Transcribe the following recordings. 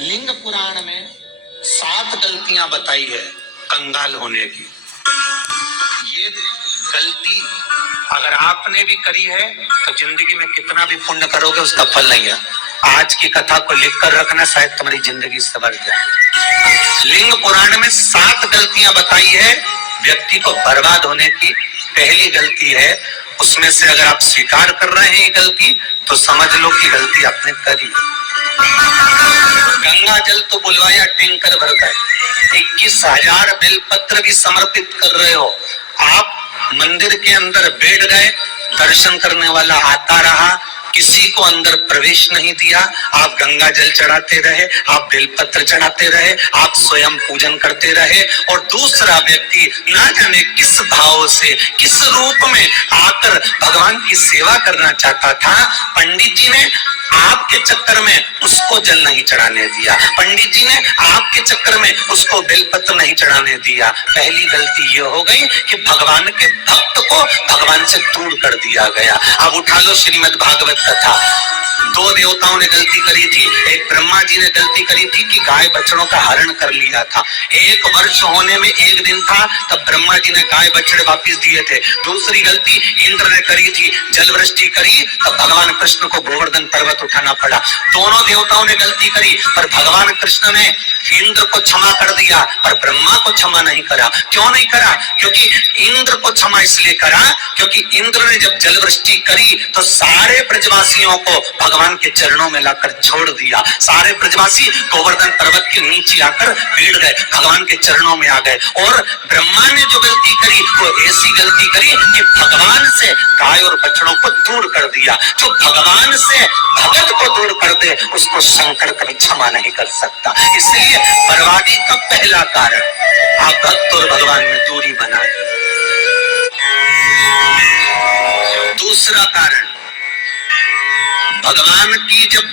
लिंग पुराण में 7 गलतियां बताई है कंगाल होने की। ये गलती अगर आपने भी करी है तो जिंदगी में कितना भी पुण्य करोगे उसका फल नहीं है। आज की कथा को लिख कर रखना, शायद तुम्हारी जिंदगी सवर जाए। लिंग पुराण में 7 गलतियां बताई है व्यक्ति को बर्बाद होने की। पहली गलती है, उसमें से अगर आप स्वीकार कर रहे हैं ये गलती तो समझ लो कि गलती आपने करी। गंगा जल तो बुलवाया टैंकर भर कर, 21,000 बेलपत्र भी समर्पित कर रहे हो। आप मंदिर के अंदर बैठ गए, दर्शन करने वाला आता रहा, किसी को अंदर प्रवेश नहीं दिया। आप गंगा जल चढ़ाते रहे, आप बेलपत्र चढ़ाते रहे, आप स्वयं पूजन करते रहे, और दूसरा व्यक्ति ना जाने किस भाव से, किस रूप में आकर भगवान की सेवा करना चाहता था। पंडित जी ने आपके चक्कर में उसको जल नहीं चढ़ाने दिया, पंडित जी ने आपके चक्कर में उसको बेलपत्र नहीं चढ़ाने दिया। पहली गलती ये हो गई कि भगवान के भक्त को भगवान से दूर कर दिया गया। अब उठा लो श्रीमद् भागवत कथा। 2 देवताओं ने गलती करी थी। एक ब्रह्मा जी ने गलती करी थी कि गाय बछड़ों का हरण कर लिया था। 1 वर्ष होने में 1 दिन था तब ब्रह्मा जी ने गाय बछड़े वापस दिए थे। दूसरी गलती इंद्र ने करी थी, जल वृष्टि करी तब भगवान कृष्ण को गोवर्धन पर्वत उठाना पड़ा। दोनों देवताओं ने गलती करी पर भगवान कृष्ण ने इंद्र को क्षमा कर दिया पर ब्रह्मा को क्षमा नहीं करा। क्यों नहीं करा? क्योंकि इंद्र को क्षमा इसलिए करा क्योंकि इंद्र ने जब जल वृष्टि करी तो सारे ब्रजवासियों को भगवान के चरणों में लाकर छोड़ दिया। सारे ब्रजवासी गोवर्धन पर्वत के नीचे आकर बैठ गए, भगवान के चरणों में आ गए। और ब्रह्मा ने जो गलती करी वो ऐसी गलती करी कि भगवान से गाय और बछड़ों को दूर कर दिया। जो भगवान से भगत को दूर कर दे उसको शंकर कभी क्षमा नहीं कर सकता। इसलिए बर्बादी का पहला कारण आप भक्त और भगवान में दूरी बना दी। दूसरा कारण, भगवान की जब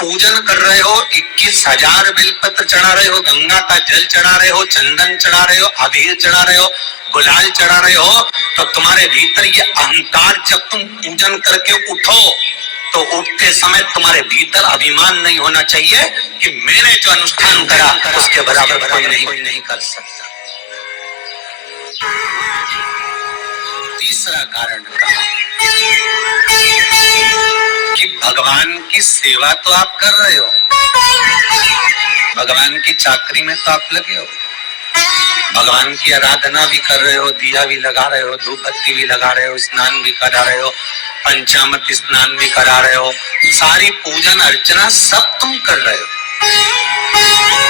पूजन कर रहे हो, 21,000 बेलपत्र चढ़ा रहे हो, गंगा का जल चढ़ा रहे हो, चंदन चढ़ा रहे हो, अबीर चढ़ा रहे हो, गुलाल चढ़ा रहे हो, तो तुम्हारे भीतर ये अहंकार, जब तुम पूजन करके उठो तो उठते समय तुम्हारे भीतर अभिमान नहीं होना चाहिए कि मैंने जो अनुष्ठान करा उसके बराबर कोई नहीं कर सकता। तीसरा कारण कहा कि भगवान की सेवा तो आप कर रहे हो, भगवान की चाकरी में तो आप लगे हो, भगवान की आराधना भी कर रहे हो, दिया भी लगा रहे हो, धूप बत्ती भी लगा रहे हो, स्नान भी करा रहे हो, पंचामृत स्नान भी करा रहे हो, सारी पूजन अर्चना सब तुम कर रहे हो।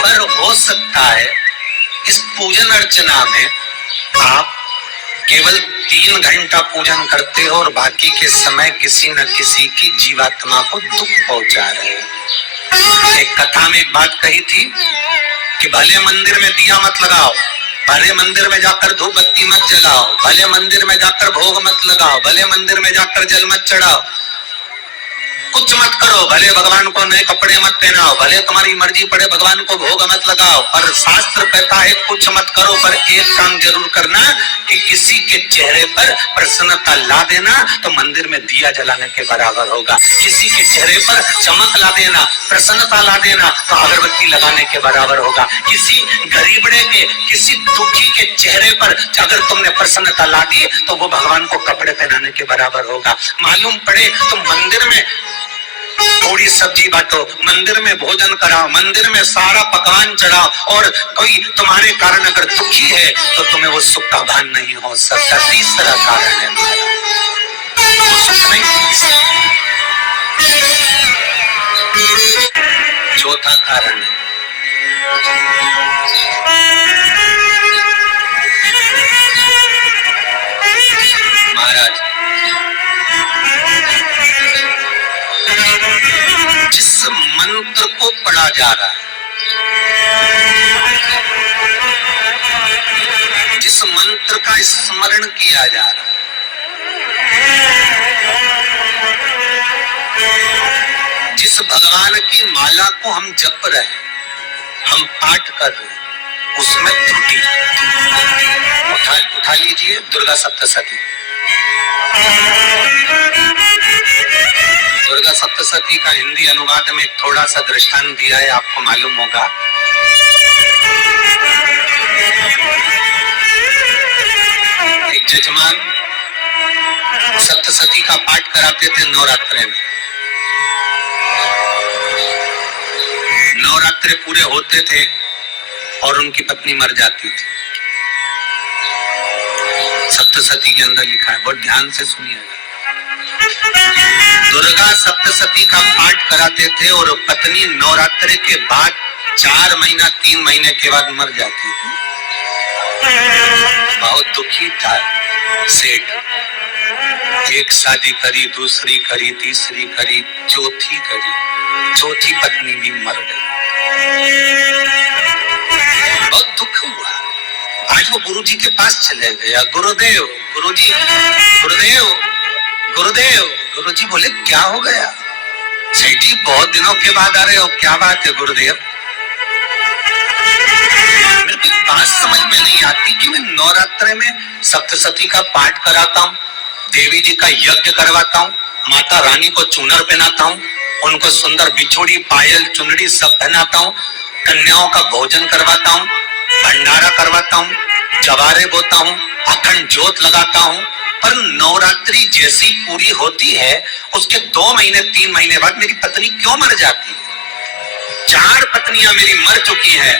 पर हो सकता है इस पूजन अर्चना में आप केवल 3 घंटा पूजन करते हो और बाकी के समय किसी न किसी की जीवात्मा को दुख पहुंचा रहे हो। एक कथा में एक बात कही थी कि भले मंदिर में दिया मत लगाओ, भले मंदिर में जाकर धूप बत्ती मत जलाओ, भले मंदिर में जाकर भोग मत लगाओ, भले मंदिर में जाकर जल मत चढ़ाओ, कुछ मत करो, भले भगवान को नए कपड़े मत पहनाओ, भले तुम्हारी मर्जी पड़े भगवान को भोग मत लगाओ, पर शास्त्र कहता है कुछ मत करो पर एक काम जरूर करना कि किसी के चेहरे पर प्रसन्नता ला देना तो मंदिर में दिया जलाने के बराबर होगा। किसी के चेहरे पर चमक ला देना, प्रसन्नता ला देना तो अगरबत्ती लगाने के बराबर होगा। किसी गरीबड़े के, किसी दुखी के चेहरे पर अगर तुमने प्रसन्नता ला दी तो वो भगवान को कपड़े पहनाने के बराबर होगा। मालूम पड़े तो मंदिर में थोड़ी सब्जी बांटो, मंदिर में भोजन कराओ, मंदिर में सारा पकवान चढ़ाओ, और कोई तुम्हारे कारण अगर दुखी है तो तुम्हें वो सुख का भान नहीं हो सकता। तीसरा कारण है वो सुख नहीं। चौथा कारण है महाराज, जिस मंत्र को पढ़ा जा रहा है, जिस मंत्र का स्मरण किया जा रहा है, जिस भगवान की माला को हम जप रहे हैं, हम पाठ कर रहे हैं, उसमें त्रुटि। उठा लीजिए दुर्गा सप्तशती। दुर्गा सप्तशती का हिंदी अनुवाद में थोड़ा सा दृष्टांत दिया है, आपको मालूम होगा। एक जजमान सप्तशती का पाठ कराते थे नवरात्रे में। नवरात्रे पूरे होते थे और उनकी पत्नी मर जाती थी। सप्तशती के अंदर लिखा है, बहुत ध्यान से सुनिएगा। दुर्गा सप्तशती का पाठ कराते थे और पत्नी नवरात्रे के बाद 4 महीना 3 महीने के बाद मर जाती थी। बहुत दुखी था सेठ। एक शादी करी, दूसरी करी, तीसरी करी, चौथी करी, चौथी पत्नी भी मर गई। बहुत दुख हुआ। आज वो गुरुजी के पास चले गया, गुरुदेव, गुरुजी, गुरुदेव, गुरुदेव। गुरुजी बोले क्या हो गया? सेठ जी बहुत दिनों के बाद आ रहे हो, क्या बात है गुरुदेव? मेरे को बात समझ में नहीं आती कि मैं नवरात्रे में सप्तशती का पाठ कराता हूँ, देवी जी का यज्ञ करवाता हूँ, माता रानी को चूनर पहनाता हूँ, उनको सुंदर बिछोड़ी, पायल, चुनरी सब पहनाता हूँ, कन्याओं का भोजन करवाता हूँ, भंडारा करवाता हूँ, जवारे बोता हूँ, अखंड ज्योत लगाता हूँ, पर नवरात्रि जैसी पूरी होती है उसके 2 महीने 3 महीने बाद मेरी पत्नी क्यों मर जाती है? 4 पत्नियां मेरी मर चुकी है,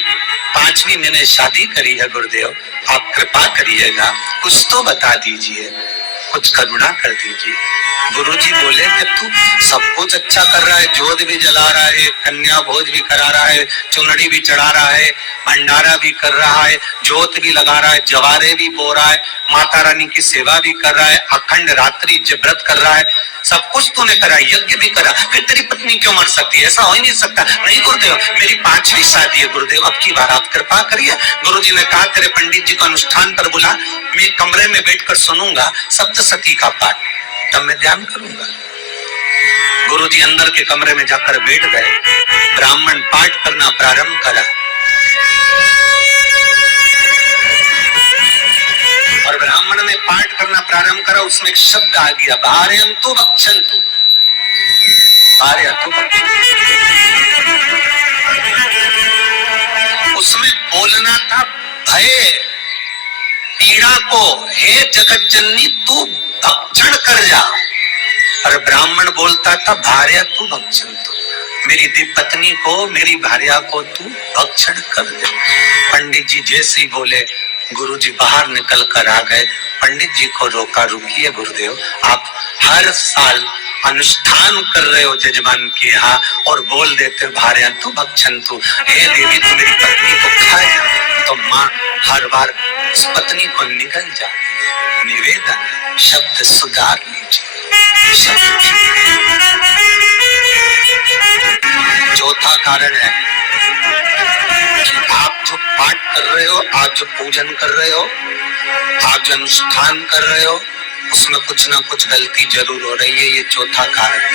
5वीं मैंने शादी करी है। गुरुदेव आप कृपा करिएगा, कुछ तो बता दीजिए, कुछ करुणा कर दीजिए। गुरुजी बोले कि तू सब कुछ अच्छा कर रहा है, ज्योत भी जला रहा है, कन्या भोज भी करा रहा है, चुनरी भी चढ़ा रहा है, भंडारा भी कर रहा है, ज्योत भी लगा रहा है, जवारे भी बो रहा है, माता रानी की सेवा भी कर रहा है, अखंड रात्रि व्रत कर रहा है, सब कुछ तूने करा, यज्ञ भी करा, फिर तेरी पत्नी क्यों मर सकती है? ऐसा हो ही नहीं सकता। नहीं गुरुदेव, मेरी 5वीं शादी है गुरुदेव, अब की बार आप कृपा करिए। गुरुजी ने कहा तेरे पंडित जी को अनुष्ठान पर बुला, मैं कमरे में बैठकर सुनूंगा सप्तशती का पाठ, तब मैं ध्यान करूंगा। गुरुजी अंदर के कमरे में जाकर बैठ गए, ब्राह्मण पाठ करना प्रारंभ करा और ब्राह्मण ने पाठ करना प्रारंभ करा। उसमें एक शब्द आ गया, भार्यन्तु भक्षन्तु, भार्यन्तु भक्षन्तु। उसमें बोलना था भय पीड़ा को, हे जगत जननी तू भक्षण कर जा, और ब्राह्मण बोलता था भार्यन्तु भक्षन्तु, मेरी दिव्य पत्नी को, मेरी भार्या को तू भक्षण कर दे। पंडित जी जैसे ही बोले गुरुजी बाहर निकल कर आ गए। पंडित जी को रोका, रुकिए गुरुदेव, आप हर साल अनुष्ठान कर रहे हो जजमान के यहाँ और बोल देते भार्यन्तु भक्षन्तु, हे देवी तू मेरी पत्नी को खाए, तो माँ हर बार उस पत्नी को निगल जाती है। निवेदन शब्द सुधार लीजिए, शब्द। चौथा कारण है कि आप जो पाठ कर रहे हो, आप जो पूजन कर रहे हो, आप जो अनुष्ठान कर रहे हो, उसमें कुछ ना कुछ गलती जरूर हो रही है। ये चौथा कारण है।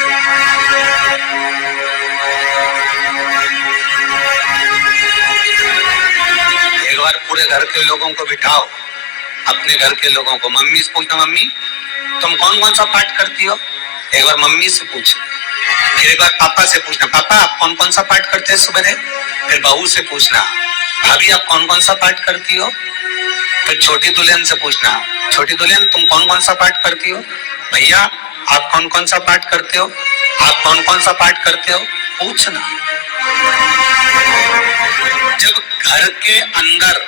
एक बार पूरे घर के लोगों को बिठाओ, अपने घर के लोगों को, मम्मी से पूछना, मम्मी तुम कौन कौन सा पाठ करती हो? एक बार मम्मी से पूछना, फिर एक बार पापा से पूछना, पापा आप कौन कौन सा पाठ करते हैं सुबह? फिर बहू से पूछना, भाभी आप कौन कौन सा पाठ करती हो? फिर छोटी दुल्हन से पूछना, छोटी दुल्हन तुम कौन कौन सा पाठ करती हो? भैया आप कौन कौन सा पाठ करते हो? आप कौन कौन सा पाठ करते हो? पूछना। जब घर के अंदर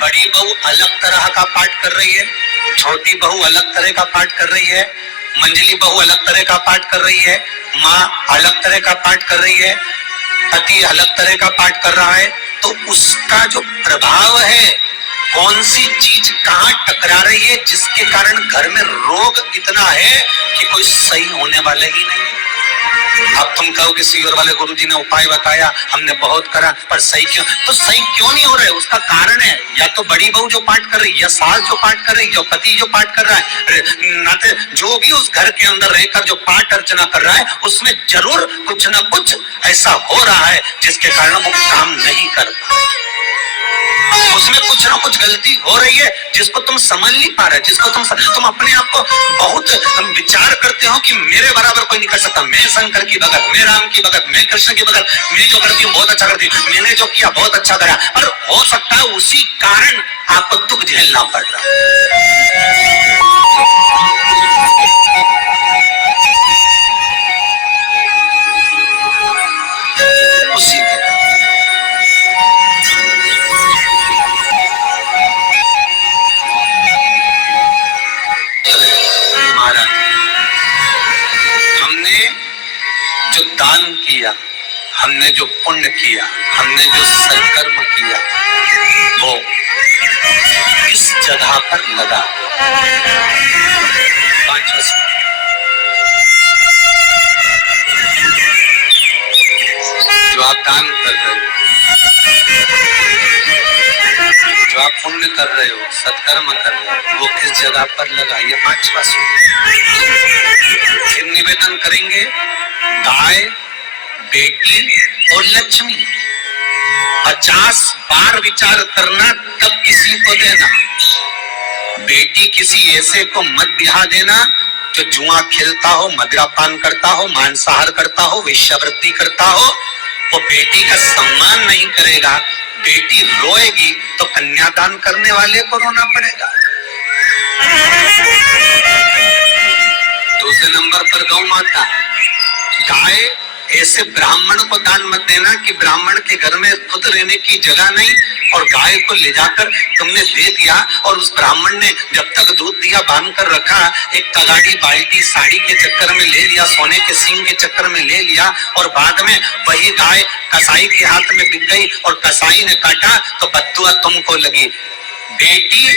बड़ी बहू अलग तरह का पाठ कर रही है, छोटी बहू अलग तरह का पाठ कर रही है, मंजली बहू अलग तरह का पाठ कर रही है, माँ अलग तरह का पाठ कर रही है, पति अलग तरह का पाठ कर रहा है, तो उसका जो प्रभाव है, कौन सी चीज कहाँ टकरा रही है, जिसके कारण घर में रोग इतना है कि कोई सही होने वाला ही नहीं। अब तुम कहो कि सीवर वाले गुरुजी ने उपाय बताया, हमने बहुत करा, पर सही क्यों? तो सही क्यों नहीं हो रहा है? उसका कारण है या तो बड़ी बहू जो पाठ कर रही है, या सास जो पाठ कर रही है, या पति जो पाठ कर रहा है, नाते जो भी उस घर के अंदर रहकर जो पाठ अर्चना कर रहा है, उसमें जरूर कुछ ना कुछ ऐसा हो रहा है जिसके कारण वो काम नहीं कर पा। उसमें कुछ ना कुछ गलती हो रही है जिसको तुम समझ नहीं पा रहे, जिसको तुम अपने आप को बहुत विचार करते हो कि मेरे बराबर कोई नहीं कर सकता, मैं शंकर की भगत, मैं राम की भगत, मैं कृष्ण की भगत, मैं जो करती हूँ बहुत अच्छा करती हूँ, मैंने जो किया बहुत अच्छा करा। पर हो सकता है उसी कारण आपको दुख झेलना पड़ रहा है। उसी महाराज, हमने जो दान किया, हमने जो पुण्य किया, हमने जो सत्कर्म किया, वो इस जगह पर लगा। जो आप दान कर रहे हो, जो आप पुण्य कर रहे हो, सत्कर्म कर रहे हो, वो किस जगह पर लगा, ये 5वां सूत्र। फिर निवेदन करेंगे, गाय, बेटी और लक्ष्मी 50 बार विचार करना, तब किसी को देना। बेटी किसी ऐसे को मत ब्याह देना जो जुआ खेलता हो, मदिरापान करता हो, मांसाहार करता हो, वेश्यावृत्ति करता हो। वो बेटी का सम्मान नहीं करेगा, बेटी रोएगी तो कन्यादान करने वाले को रोना पड़ेगा। दूसरे नंबर पर गौ माता। गाय, ऐसे ब्राह्मण को दान मत देना कि ब्राह्मण के घर में खुद रहने की जगह नहीं और गाय को ले जाकर तुमने दे दिया और उस ब्राह्मण ने जब तक दूध दिया बांध कर रखा, एक तगाड़ी बाल्टी साड़ी के चक्कर में ले लिया, सोने के सींग के चक्कर में ले लिया और बाद में वही गाय कसाई के हाथ में बिक गई और कसाई ने काटा तो बद्दुआ तुमको लगी। बेटी,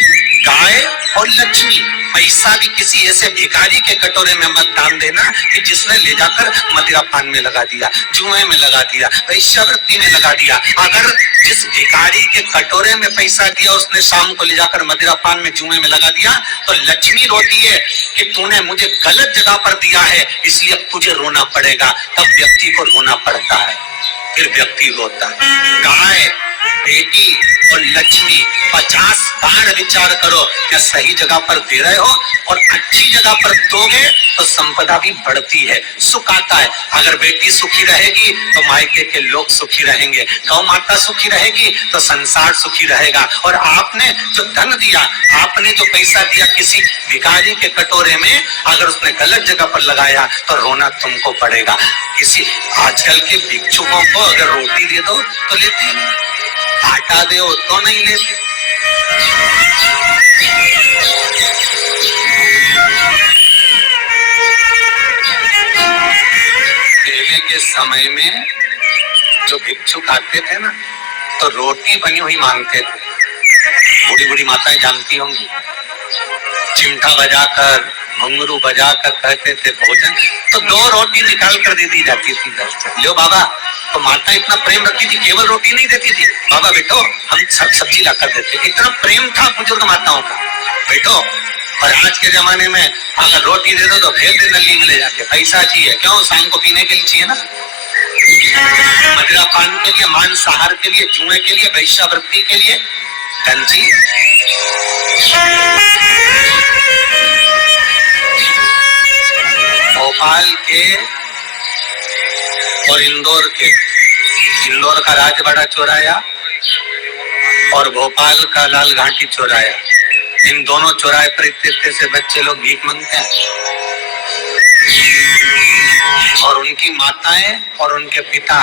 गाय और लक्ष्मी, पैसा भी किसी ऐसे भिखारी के कटोरे में मत दान देना कि जिसने ले जाकर मदिरा पान में लगा दिया, जुए में लगा दिया, वेश्यावृत्ति में लगा दिया। अगर जिस भिखारी के कटोरे में पैसा दिया उसने शाम को ले जाकर मदिरा पान में, जुए में लगा दिया, तो लक्ष्मी रोती है कि तूने मुझे गलत जगह पर दिया है, इसलिए अब तुझे रोना पड़ेगा। तब व्यक्ति को रोना पड़ता है, फिर व्यक्ति रोता है। गाय, बेटी और लक्ष्मी 50 बार विचार करो, क्या सही जगह पर दे रहे हो, और अच्छी जगह पर दोगे तो संपदा भी बढ़ती है, सुख आता है। अगर बेटी सुखी रहेगी तो मायके के लोग सुखी रहेंगे, गौ माता सुखी रहेगी तो संसार सुखी रहेगा। और आपने जो धन दिया, आपने जो पैसा दिया किसी भिखारी के कटोरे में, अगर उसने गलत जगह पर लगाया तो रोना तुमको पड़ेगा। किसी आजकल के भिक्षुकों को अगर रोटी दे दो तो लेते ही नहीं, आटा दे तो नहीं लेते। पहले के समय में जो भिक्षुक आते थे ना, तो रोटी बनी हुई मांगते थे। बूढ़ी बूढ़ी माताएं जानती होंगी, चिमटा बजाकर, घुंघरू बजाकर कहते थे भोजन, तो 2 रोटी निकाल कर दे दी जाती थी घर से। लो बाबा, तो माता इतना प्रेम रखती थी, केवल रोटी नहीं देती थी, बाबा बैठो हम सब्जी लाकर देते। इतना प्रेम था बुजुर्ग माताओं का, बैठो। और आज के जमाने में अगर रोटी दे दो तो फेर दे नली में ले जाके, पैसा चाहिए, क्यों, शाम को पीने के लिए चाहिए ना, मदिरा पान के लिए, मांसाहार के लिए, जुए के लिए, वेश्यावृत्ति के लिए। गंजी भोपाल के और इंदौर के, इंदौर का राजवाड़ा चौराया और भोपाल का लाल घाटी चौराया, इन दोनों चौराहे पर इतने से बच्चे लोग भीख मांगते हैं और उनकी माताएं और उनके पिता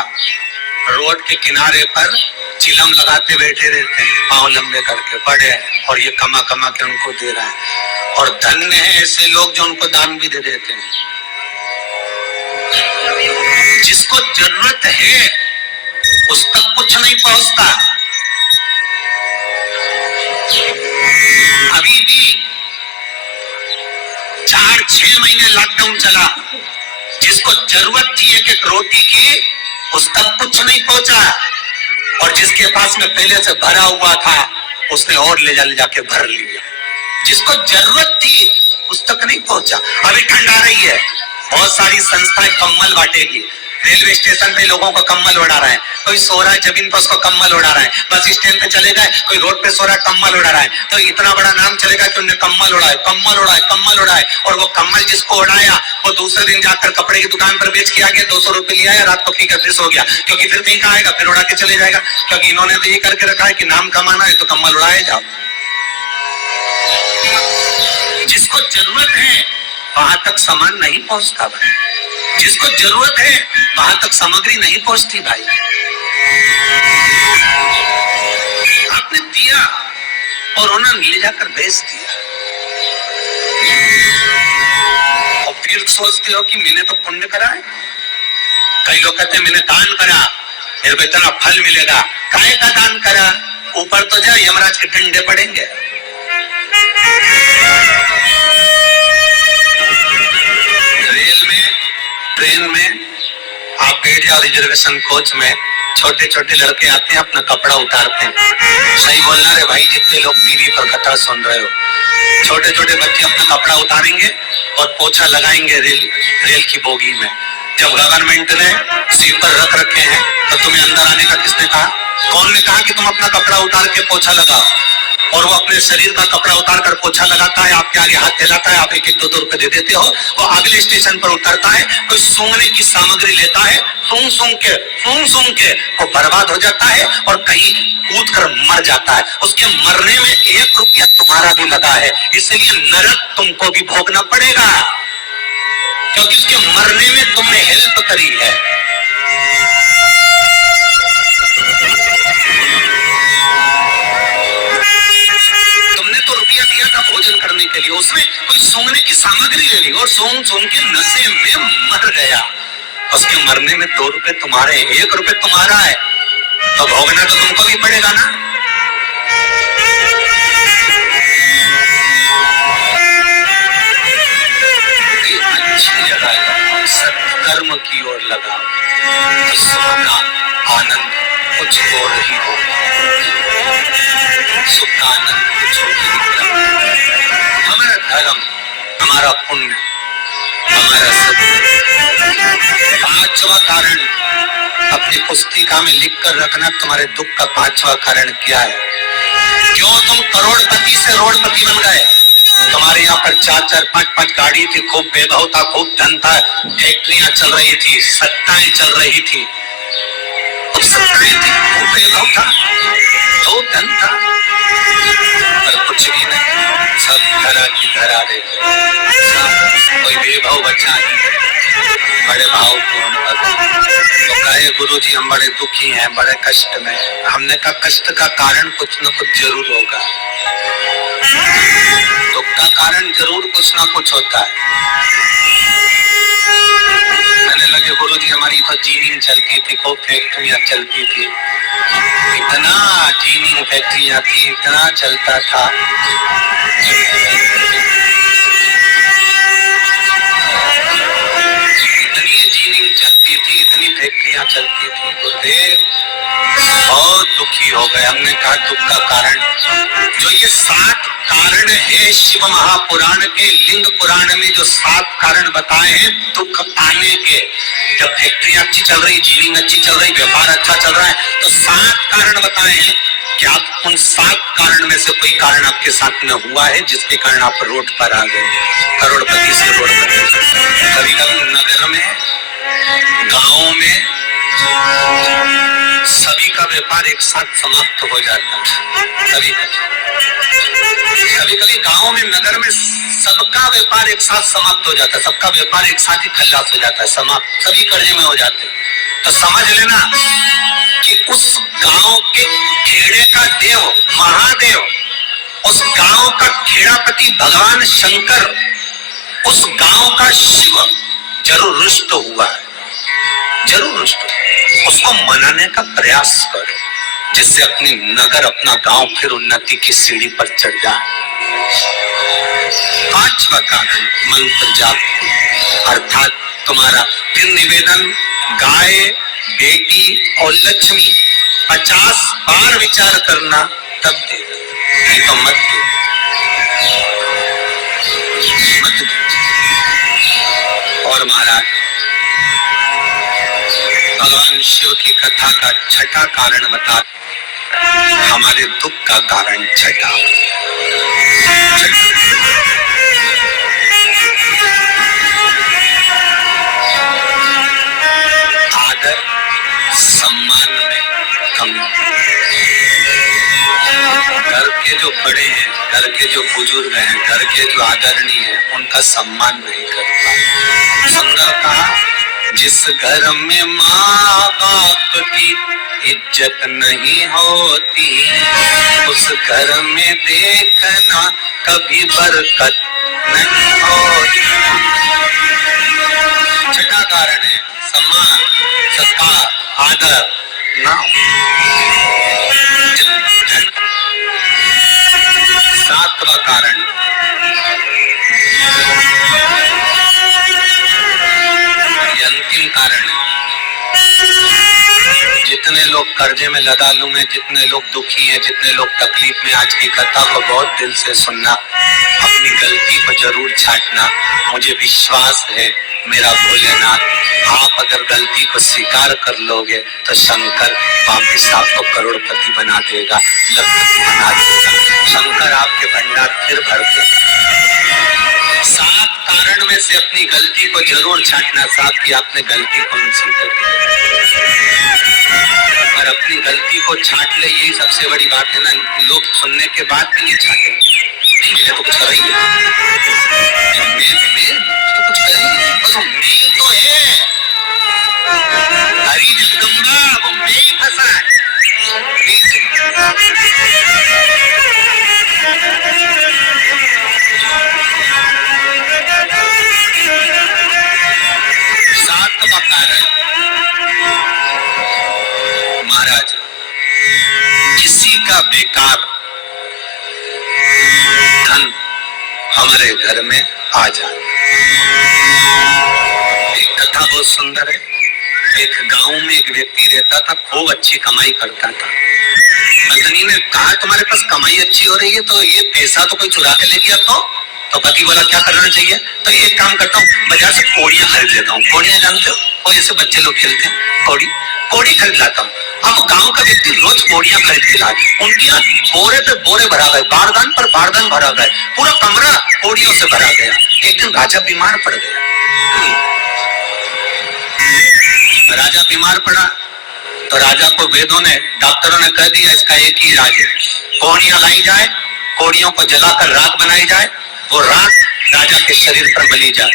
रोड के किनारे पर चिलम लगाते बैठे रहते हैं, पांव लंबे करके बड़े हैं, और ये कमा कमा के उनको दे रहा है। और धन्य है ऐसे लोग जो उनको दान भी दे देते हैं। जिसको जरूरत है उस तक कुछ नहीं पहुंचता। अभी भी 4-6 महीने लॉकडाउन चला, जिसको जरूरत थी एक रोटी की उस तक कुछ नहीं पहुंचा, और जिसके पास में पहले से भरा हुआ था उसने और ले जाके भर लिया। जिसको जरूरत थी उस तक नहीं पहुंचा। अभी ठंड आ रही है, बहुत सारी संस्थाएं कंबल बांटेगी, रेलवे स्टेशन पे लोगों को कम्बल उड़ा रहा है, कोई सो रहा है जमीन पर उसको कम्बल उड़ा रहा है, बस स्टैंड पे चले गए कोई रोड पे सो रहा है कम्बल उड़ा रहा है, तो इतना बड़ा नाम चलेगा कि उन्हें कम्बल उड़ाए, कम्बल उड़ाए, कम्बल उड़ाए। और वो कम्बल जिसको उड़ाया वो दूसरे दिन जाकर कपड़े की दुकान पर बेच के आ गया, 200 रुपए लिया है, रात को पीकर फिर सो गया, क्योंकि फिर कहीं आएगा फिर उड़ा के चले जाएगा, क्योंकि इन्होंने तो ये करके रखा है कि नाम कमाना है तो कम्बल उड़ाए जाओ। जिसको जरूरत है वहां तक सामान नहीं पहुंचता भाई, जिसको जरूरत है वहां तक सामग्री नहीं पहुंचती भाई। आपने दिया और उन्होंने ले जाकर बेच दिया, और फिर सोचते हो कि मैंने तो पुण्य करा है। कई लोग कहते हैं मैंने दान करा मेरे को इतना फल मिलेगा, काहे का दान करा, ऊपर तो जा यमराज के डंडे पड़ेंगे। रेल में ट्रेन में आप बैठ जाओ रिजर्वेशन कोच में, छोटे छोटे लड़के आते हैं अपना कपड़ा उतारते हैं, सही बोलना रे भाई जितने लोग टीवी पर कथा सुन रहे हो, छोटे छोटे बच्चे अपना कपड़ा उतारेंगे और पोछा लगाएंगे रेल की बोगी में। जब गवर्नमेंट ने स्लीपर रख रखे हैं तो तुम्हें अंदर आने का किसने कहा, कौन ने कहा कि तुम अपना कपड़ा उतार के पोछा लगाओ, और वो अपने शरीर का कपड़ा उतार कर पोछा लगाता है, आपके आगे हाथ फैलाता है, आप एक एक 2-2 रुपए दे देते हो, वो अगले स्टेशन पर उतरता है, कोई सूंघने की सामग्री लेता है, सूंघ के वो बर्बाद हो जाता है और कहीं कूद कर मर जाता है। उसके मरने में 1 रुपया तुम्हारा भी लगा है, इसलिए नरक तुमको भी भोगना पड़ेगा, क्योंकि उसके मरने में तुमने हेल्प करी है। दिया था भोजन करने के लिए, उसने कोई सूंघने की सामग्री ले ली और सूंघ के नशे में मर गया, उसके मरने में 2 रुपए तुम्हारे, 1 रुपए तुम्हारा है, तो भोगना तो तुमको भी पड़ेगा ना। अच्छी जगह लगाओ, सत्कर्म की ओर लगाओ, तो सुख का आनंद कुछ और ही होगा, सुख का आनंद कुछ और ही होगा। हमारा धर्म, हमारा पुण्य, हमारा सत्य। 5वां कारण अपनी पुस्तिका में लिख कर रखना, तुम्हारे दुख का 5वां कारण क्या है, क्यों तुम करोड़पति से रोडपति बन गए। तुम्हारे यहाँ पर 4-4, 5-5 गाड़ी थी, खूब वैभव था, खूब धन था, फैक्ट्रियां चल रही थी, सत्ताएं चल रही थी, सत्ताएं थी, खूब वैभव था, खूब धन था, पर कुछ भी नहीं, सब धरा की धरा रहे, कोई वैभव बचा नहीं। बड़े भावपूर्ण तो कहे गुरुजी हम बड़े दुखी हैं, बड़े कष्ट में। हमने कहा कष्ट का कारण कुछ न कुछ जरूर होगा, दुख का कारण जरूर कुछ ना कुछ होता है। कहने लगे गुरुजी हमारी तो जीनिंग चलती थी, खूब फैक्ट्रियां चलती थी, इतना जीनिंग फैक्ट्रियां थी, इतना चलता था, इतनी जीनिंग चलती थी, इतनी फैक्ट्रियां चलती थी, गुरुदेव बहुत दुखी हो गए। हमने कहा दुख का कारण जो ये 7 कारण है, शिव महापुराण के लिंग पुराण में जो 7 कारण बताए हैं दुख आने के, जब फैक्ट्रियां अच्छी चल रही, जीनिंग अच्छी चल रही, व्यापार अच्छा चल रहा है, तो 7 कारण बताए हैं। क्या आप उन 7 कारण में से कोई कारण आपके साथ में हुआ है जिसके कारण आप रोड पर आ गए, करोड़पति से रोडपति? कभी कभी नगर में, गाँव में सभी का व्यापार एक साथ समाप्त हो जाता है। कभी कभी गाँव में, नगर में सबका व्यापार एक साथ समाप्त हो जाता है, सबका व्यापार एक साथ ही खल्लास हो जाता है, समाप्त, सभी कर्जे में हो जाते हैं। तो समझ लेना कि उस गांव के खेड़े का देव महादेव, उस गांव का खेड़ापति भगवान शंकर, उस गांव का शिव जरूर रुष्ट हुआ है, जरूर रुष्ट। उसको मनाने का प्रयास करो जिससे अपनी नगर, अपना गांव फिर उन्नति की सीढ़ी पर चढ़ जाए। 5वां कारण मंत्र जाप, अर्थात तुम्हारा फिर निवेदन, गाय, बेटी और लक्ष्मी 50 बार विचार करना तब दे, नहीं तो मत दे, मत दे। और महाराज भगवान शिव की कथा का छठा कारण बता, हमारे दुख का कारण छठा। आदर सम्मान में कमी। घर के जो बड़े हैं, घर के जो बुजुर्ग हैं, घर के जो आदरणीय हैं, उनका सम्मान नहीं करता। सुंदर कहा, जिस घर में माँ बाप की इज्जत नहीं होती, उस घर में देखना कभी बरकत नहीं होती। छठा कारण है सम्मान, सत्कार, आदर ना। सातवां कारण, ये अंतिम कारण है। जितने लोग कर्जे में लदालू में, जितने लोग दुखी हैं, जितने लोग तकलीफ में, आज की कथा को बहुत दिल से सुनना, अपनी गलती को जरूर छांटना। मुझे विश्वास है मेरा भोलेनाथ, आप अगर गलती को स्वीकार कर लोगे तो शंकर वापिस आपको करोड़पति बना देगा, लखपति बना देगा। शंकर आपके भंडार फिर भर देगा। 7 कारण में से अपनी गलती को जरूर छांटना साहब कि आपने गलती कौन सी करी, और अपनी गलती को छांट ले, यही सबसे बड़ी बात है ना। लोग सुनने के बाद भी नहीं छाटे, नहीं मेरे तो कुछ कर रही है, तो कुछ कर रही है, बस मेल तो है, हरी जगदम्बा वो मेल फंसा है। सातवां कारण, महाराज किसी का बेकार धन हमारे घर में आ जाए। एक कथा बहुत सुंदर है। एक गांव में एक व्यक्ति रहता था, खूब अच्छी कमाई करता था। पत्नी ने कहा, तुम्हारे पास कमाई अच्छी हो रही है तो ये पैसा तो कोई चुरा के ले गया तो पति बोला क्या करना चाहिए, तो एक काम करता हूँ, बाजार से कोड़ियां खरीद लेता हूँ। कोड़ियां जानते हो, वो जैसे बच्चे लोग खेलते हैं, कोड़ी खरीद लाता हूँ। अब गांव का व्यक्ति रोज कोड़ियां खरीद के लाए, उनके यहाँ बोरे पे बोरे भरा गए, बारदान पर बारदान भरा गए, पूरा कमरा कोड़ियों से भरा गया। एक दिन राजा बीमार पड़ गया। राजा बीमार पड़ा तो राजा को वेदों ने, डॉक्टरों ने कह दिया इसका एक ही इलाज है, कोड़ियां लाई जाए, कोड़ियों को जलाकर राख बनाई जाए, वो राख राजा के शरीर पर मली जाए।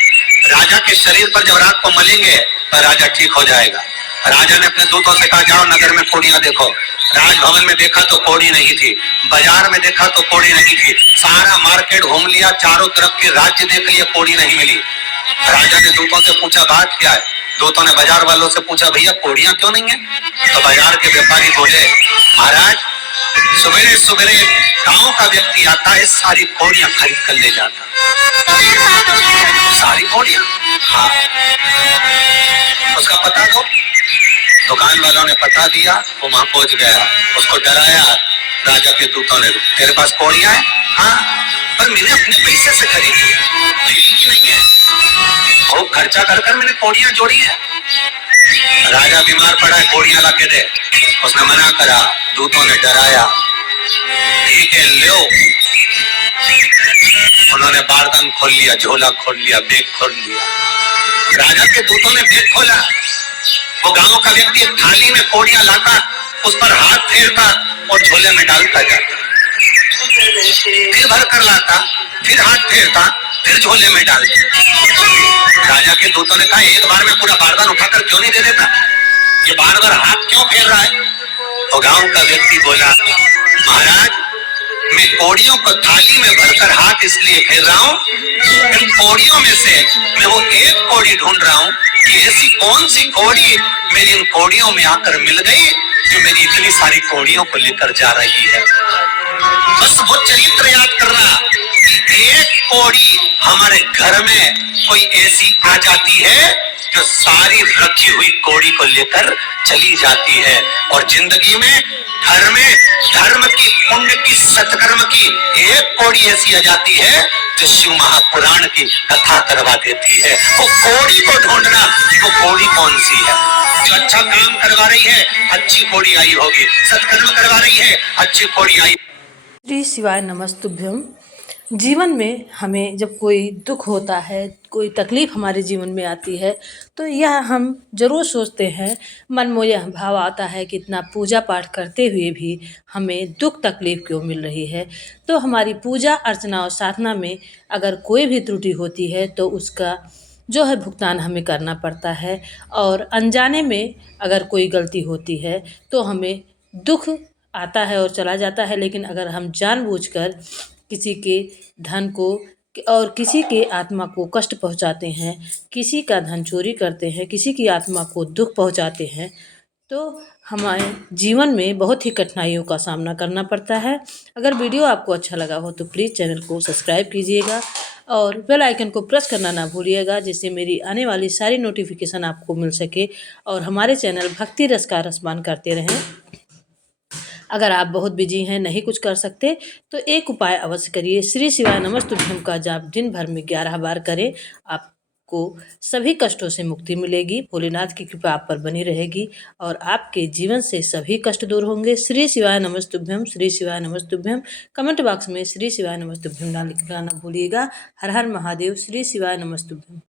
राजा के शरीर पर जब राख को मलेंगे तो राजा ठीक हो जाएगा। राजा ने अपने दूतों से कहा, जाओ नगर में कोड़ियां देखो। राजभवन में देखा तो कोड़ी नहीं थी, बाजार में देखा तो कोड़ी नहीं थी, सारा मार्केट घूम लिया, चारों तरफ के राज्य देख लिया, कोड़ी नहीं मिली। राजा ने दूतों से पूछा बात क्या है। दूतों ने बाजार वालों से पूछा, भैया कोड़ियां क्यों नहीं है। तो बाजार के व्यापारी बोले, महाराज सवेरे सवेरे गांव का व्यक्ति आता है, सारी कोड़ियां खरीद कर ले जाता। सारी कोड़ियां, हाँ, उसका पता दो। दुकान वालों ने पता दिया, वो वहां पहुंच गया, उसको डराया। राजा के दूतों ने, तेरे पास कोड़ियां है? हाँ, पर मैंने अपने पैसे से खरीदी है, की नहीं है, वो खर्चा कर कर मैंने कोड़ियां जोड़ी है। राजा बीमार पड़ा है, कोड़ियां ला के दे। उसने मना करा, दूतों ने डराया, ठीक है लो। उन्होंने बारदान खोल लिया, झोला खोल लिया, बैग खोल लिया। राजा के दूतों ने बैग खोला, वो गांव का व्यक्ति थाली में कोड़ियां लाता, उस पर हाथ फेरता और झोले में डालता जाता, फिर भर कर लाता, फिर हाथ फेरता, फिर झोले में डालता। राजा के दूतों ने कहा, एक बार में पूरा बारदान उठाकर क्यों नहीं दे देता, ये बार बार हाथ क्यों फेर रहा है। तो गांव का व्यक्ति बोला, महाराज मैं कोड़ियों को थाली में भरकर हाथ इसलिए फेर रहा हूँ, इन कोड़ियों में से मैं वो एक कोड़ी ढूंढ रहा हूँ कि ऐसी कौन सी कोड़ी मेरी इन कोड़ियों में आकर मिल गई जो मेरी इतनी सारी कोड़ियों को लेकर जा रही है। बस वो चरित्र याद करना, एक कौड़ी हमारे घर में कोई ऐसी आ जाती है जो सारी रखी हुई कौड़ी को लेकर चली जाती है। और जिंदगी में घर में धर्म की, पुण्य की, सत्कर्म की एक कौड़ी ऐसी आ जाती है जो शिव महापुराण की कथा करवा देती है। वो कौड़ी को ढूंढना कि वो कौड़ी कौन सी है। जो अच्छा काम करवा रही है, अच्छी कौड़ी आई होगी। सत्कर्म करवा रही है, अच्छी कौड़ी आई। श्री शिवाय नमस्तुभ्यम। जीवन में हमें जब कोई दुख होता है, कोई तकलीफ हमारे जीवन में आती है, तो यह हम जरूर सोचते हैं, मन में यह भाव आता है कि इतना पूजा पाठ करते हुए भी हमें दुख तकलीफ क्यों मिल रही है। तो हमारी पूजा अर्चना और साधना में अगर कोई भी त्रुटि होती है तो उसका जो है भुगतान हमें करना पड़ता है। और अनजाने में अगर कोई गलती होती है तो हमें दुख आता है और चला जाता है। लेकिन अगर हम जानबूझकर किसी के धन को और किसी के आत्मा को कष्ट पहुंचाते हैं, किसी का धन चोरी करते हैं, किसी की आत्मा को दुख पहुंचाते हैं, तो हमारे जीवन में बहुत ही कठिनाइयों का सामना करना पड़ता है। अगर वीडियो आपको अच्छा लगा हो तो प्लीज़ चैनल को सब्सक्राइब कीजिएगा और बेल आइकन को प्रेस करना ना भूलिएगा, जिससे मेरी आने वाली सारी नोटिफिकेशन आपको मिल सके और हमारे चैनल भक्ति रस का रसपान करते रहें। अगर आप बहुत बिजी हैं, नहीं कुछ कर सकते, तो एक उपाय अवश्य करिए। श्री शिवाय नमस्तुभ्यम का जाप दिन भर में 11 बार करें। आपको सभी कष्टों से मुक्ति मिलेगी। भोलेनाथ की कृपा आप पर बनी रहेगी और आपके जीवन से सभी कष्ट दूर होंगे। श्री शिवाय नमस्तुभ्यम, श्री शिवाय नमस्तुभ्यम। कमेंट बॉक्स में श्री शिवाय नमस्तुभ्यम लिखना ना भूलिएगा। हर हर महादेव। श्री शिवाय नमस्तुभ्यम।